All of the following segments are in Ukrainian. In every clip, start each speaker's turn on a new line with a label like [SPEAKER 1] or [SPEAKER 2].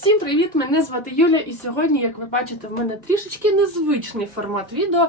[SPEAKER 1] Всім привіт! Мене звати Юля, і сьогодні, як ви бачите, в мене трішечки незвичний формат відео.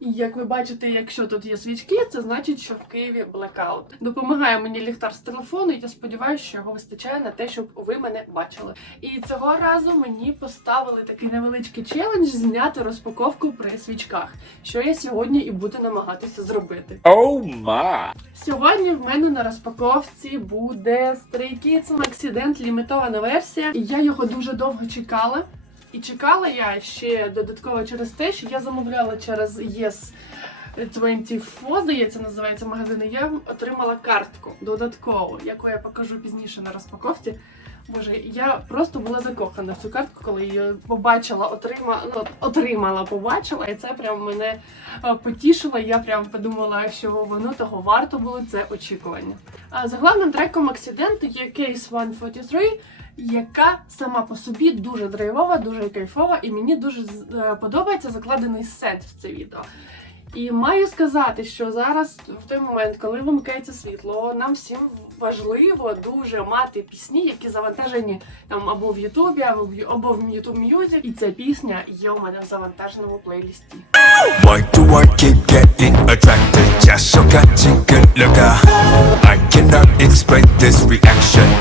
[SPEAKER 1] І як ви бачите, якщо тут є свічки, це значить, що в Києві блекаут. Допомагає мені ліхтар з телефону, і я сподіваюся, що його вистачає на те, щоб ви мене бачили. І цього разу мені поставили такий невеличкий челендж зняти розпаковку при свічках, що я сьогодні і буду намагатися зробити.
[SPEAKER 2] Oh my!
[SPEAKER 1] Сьогодні в мене на розпаковці буде Stray Kids Accident лімітована версія. І я його дуже довго чекала. І чекала я ще додатково через те, що я замовляла через Yes 24, здається, називається магазин. Я отримала картку додатково, яку я покажу пізніше на розпаковці. Боже, я просто була закохана в цю картку, коли її побачила, отримала, ну, отримала, побачила, і це прям мене е, потішило. Я прям подумала, що воно того варто було це очікування. А за треком акциденту є Case 143, яка сама по собі дуже драйвова, дуже кайфова, і мені дуже е, подобається закладений сенс в це відео. І маю сказати, що зараз, в той момент, коли вимикається світло, нам всім важливо дуже мати пісні, які завантажені там або в Ютубі, або в YouTube Music. І ця пісня є у мене в завантаженому плейлісті.
[SPEAKER 2] I cannot explain this reaction.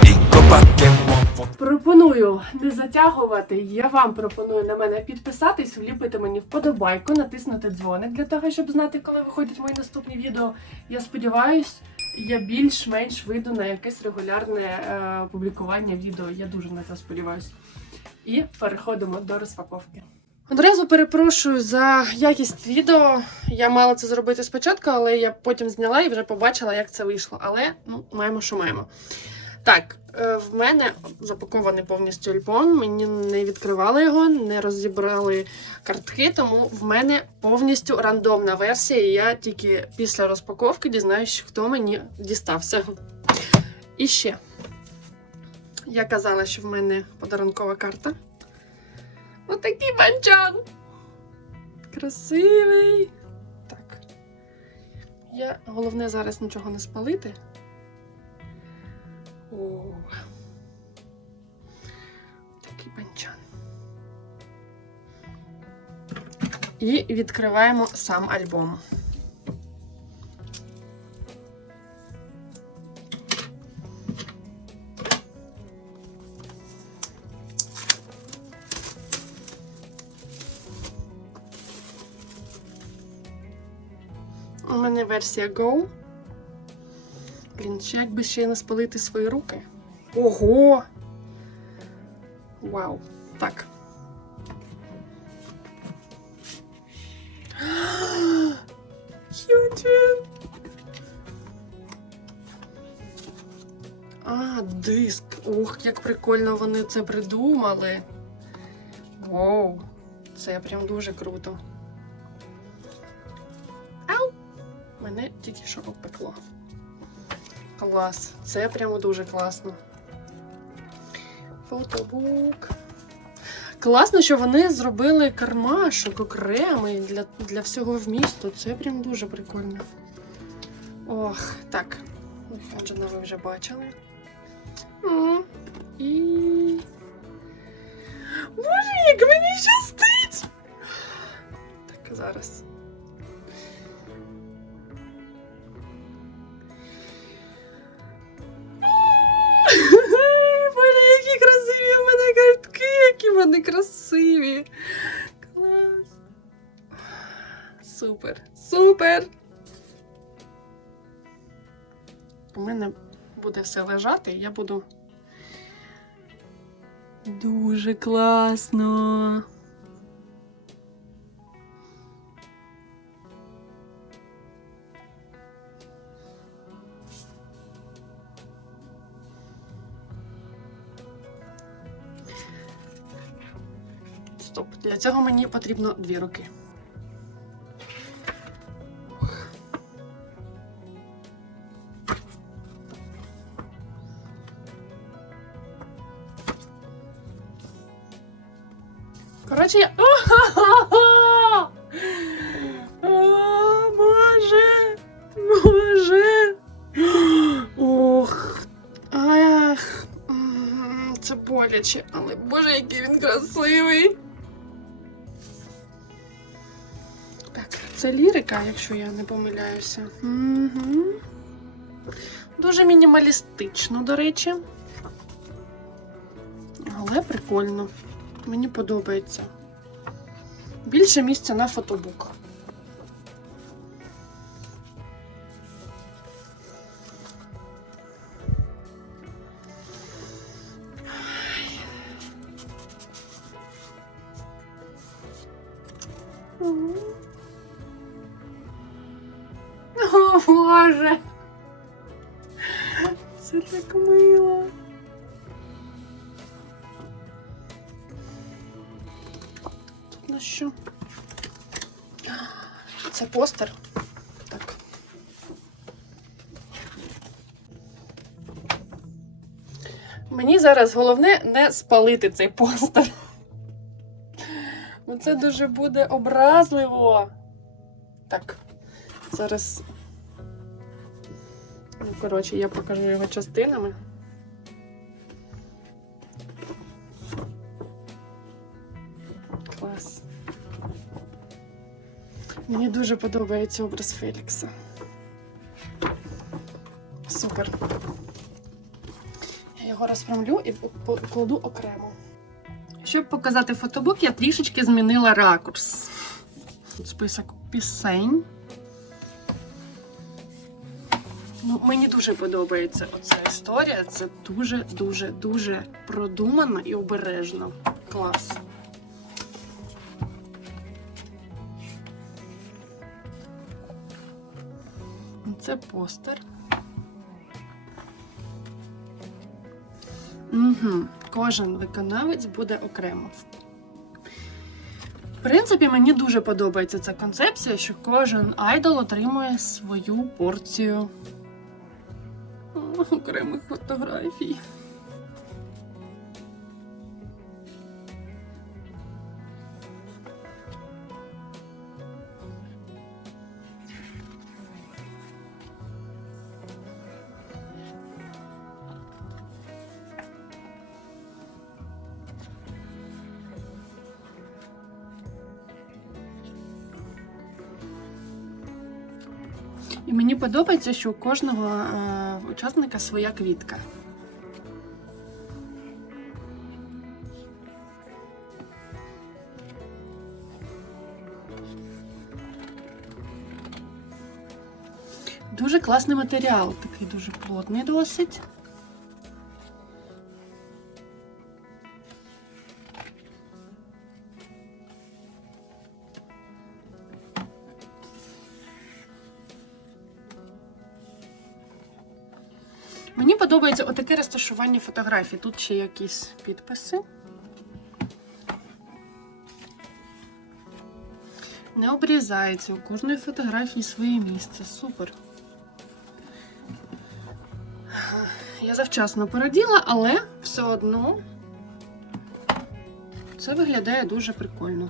[SPEAKER 1] Пропоную не затягувати. Я вам пропоную на мене підписатись, вліпити мені вподобайку, натиснути дзвоник для того, щоб знати, коли виходять мої наступні відео. Я сподіваюсь, я більш-менш вийду на якесь регулярне е, публікування відео. Я дуже на це сподіваюся. І переходимо до розпаковки. Одразу перепрошую за якість відео. Я мала це зробити спочатку, але я потім зняла і вже побачила, як це вийшло. Але ну, маємо, що маємо. Так, е, в мене запакований повністю альбом. Мені не відкривали його, не розібрали картки, тому в мене повністю рандомна версія. І я тільки після розпаковки дізнаюсь, хто мені дістався. І ще я казала, що в мене подарункова карта. Отакий банчан. Красивий. Так. Я головне зараз нічого не спалити. О, такий банчан. І відкриваємо сам альбом. У мене версія Go. Ще як би ще не спалити свої руки. Ого! Вау. Так. Юджин! А, диск. Ух, як прикольно вони це придумали. Вау. Це прям дуже круто. Ау! Мене тільки що обпекло. Клас. Це прямо дуже класно. Фотобук. Класно, що вони зробили кармашок окремий для, для всього вмісту. Це прям дуже прикольно. Ох, так. Отже, ви вже бачили. І. Боже, як мені щастить! Так, зараз. Буде все лежати, і я буду. Дуже класно. Стоп. Для цього мені потрібно дві руки. Коротше, я. Боже! Боже! Ох! Ах! Це боляче, але боже, який він красивий. Так, це лірика, якщо я не помиляюся. Угу. Дуже мінімалістично, до речі. Але прикольно. Мені подобається. Більше місця на фотобук. О, Боже. Це так мило. Постер. Так. Мені зараз головне не спалити цей постер. Ну це дуже буде образливо. Так, зараз. Ну, коротше, я покажу його частинами. Мені дуже подобається образ Фелікса. Супер. Я його розправлю і покладу окремо. Щоб показати фотобук, я трішечки змінила ракурс. Список пісень. Ну, мені дуже подобається оця історія. Це дуже, дуже, дуже продумано і обережно. Клас. Це постер. Угу. Кожен виконавець буде окремо. В принципі, мені дуже подобається ця концепція, що кожен айдол отримує свою порцію окремих фотографій. І мені подобається, що у кожного е, учасника своя квітка. Дуже класний матеріал, такий дуже плотний досить. Мені подобається отаке розташування фотографій. Тут ще якісь підписи. Не обрізається. У кожної фотографії своє місце. Супер. Я завчасно пораділа, але все одно це виглядає дуже прикольно.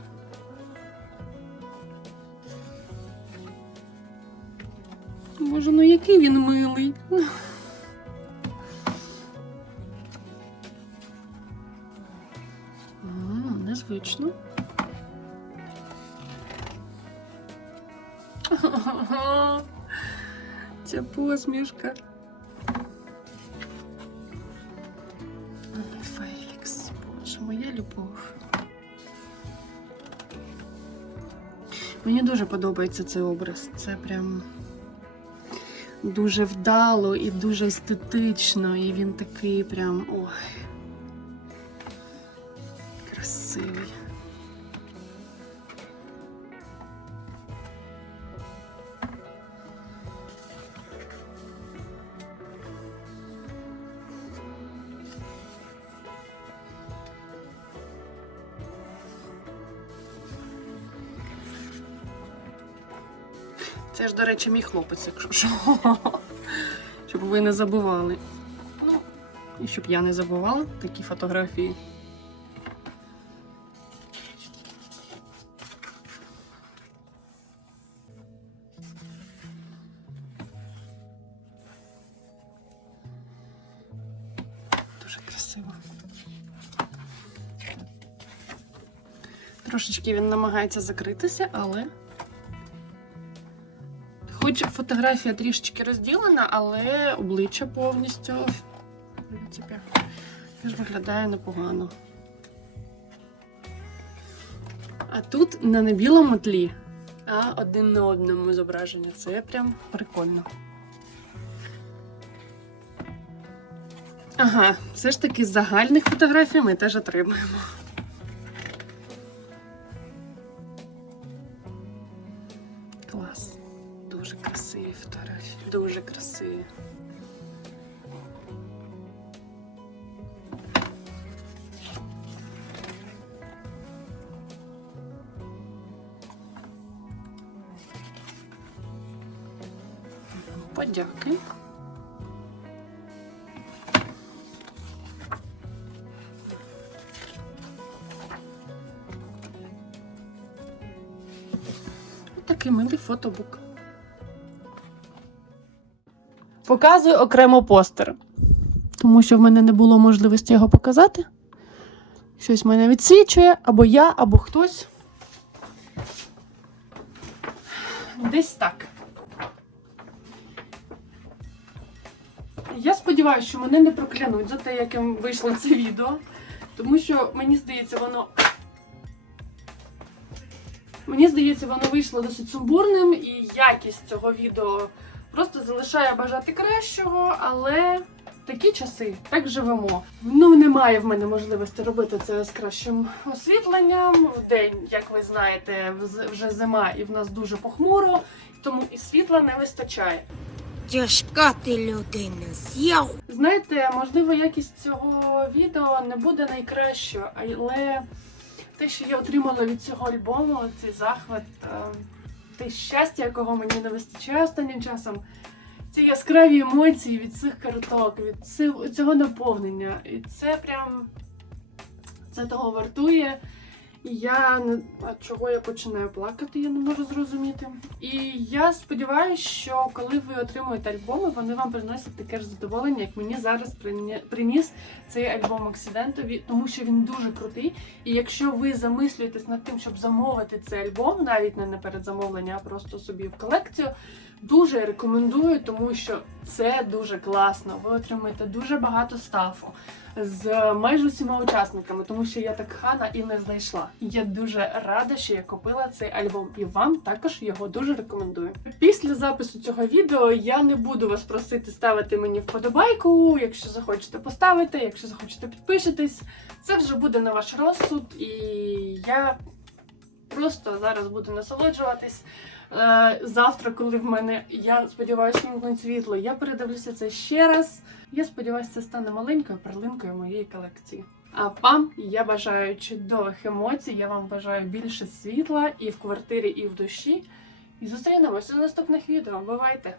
[SPEAKER 1] Боже, ну який він милий. Незвично. Ця посмішка. Ой, Фелікс, боже, моя любов. Мені дуже подобається цей образ. Це прям дуже вдало і дуже естетично. І він такий прям. Ой. Красивий. Це ж, до речі, мій хлопець, якщо що. Щоб ви не забували. Ну, і щоб я не забувала такі фотографії. Трошечки він намагається закритися, але. Хоч фотографія трішечки розділена, але обличчя повністю, в принципі, теж виглядає непогано. А тут не на білому тлі, а один на одному зображення. Це прям прикольно. Ага, все ж таки загальних фотографій ми теж отримуємо. Клас. Дуже красиві фотографії. Дуже красиві. Подяки. Такий милий фотобук. Показую окремо постер. Тому що в мене не було можливості його показати. Щось мене відсвічує, або я, або хтось. Десь так. Я сподіваюся, що мене не проклянуть за те, яким вийшло це відео. Тому що мені здається, воно. Мені здається, воно вийшло досить сумбурним, і якість цього відео просто залишає бажати кращого, але такі часи, так живемо. Ну, немає в мене можливості робити це з кращим освітленням. В день, як ви знаєте, вже зима і в нас дуже похмуро, тому і світла не вистачає.
[SPEAKER 3] Тяжка ти людина, з'яв.
[SPEAKER 1] Знаєте, можливо, якість цього відео не буде найкращою, але те, що я отримала від цього альбому, цей захват, е, те щастя, якого мені не вистачає останнім часом, ці яскраві емоції від цих карток, від цього наповнення. І це прям це того вартує. І я не а чого я починаю плакати, я не можу зрозуміти. І я сподіваюся, що коли ви отримуєте альбоми, вони вам приносять таке ж задоволення, як мені зараз прині- приніс цей альбом Оксидентові, тому що він дуже крутий. І якщо ви замислюєтесь над тим, щоб замовити цей альбом, навіть не на передзамовлення, а просто собі в колекцію, дуже рекомендую, тому що це дуже класно. Ви отримаєте дуже багато стафу з майже усіма учасниками, тому що я так хана і не знайшла. І я дуже рада, що я купила цей альбом, і вам також його дуже рекомендую. Після запису цього відео я не буду вас просити ставити мені вподобайку. Якщо захочете поставити, якщо захочете підпишитись, це вже буде на ваш розсуд, і я просто зараз буду насолоджуватись. Е, Завтра, коли в мене, я сподіваюся, вімкнуть світло, я передивлюся це ще раз. Я сподіваюся, це стане маленькою перлинкою моєї колекції. А вам я бажаю чудових емоцій, я вам бажаю більше світла і в квартирі, і в душі. І зустрінемося у наступних відео. Бувайте!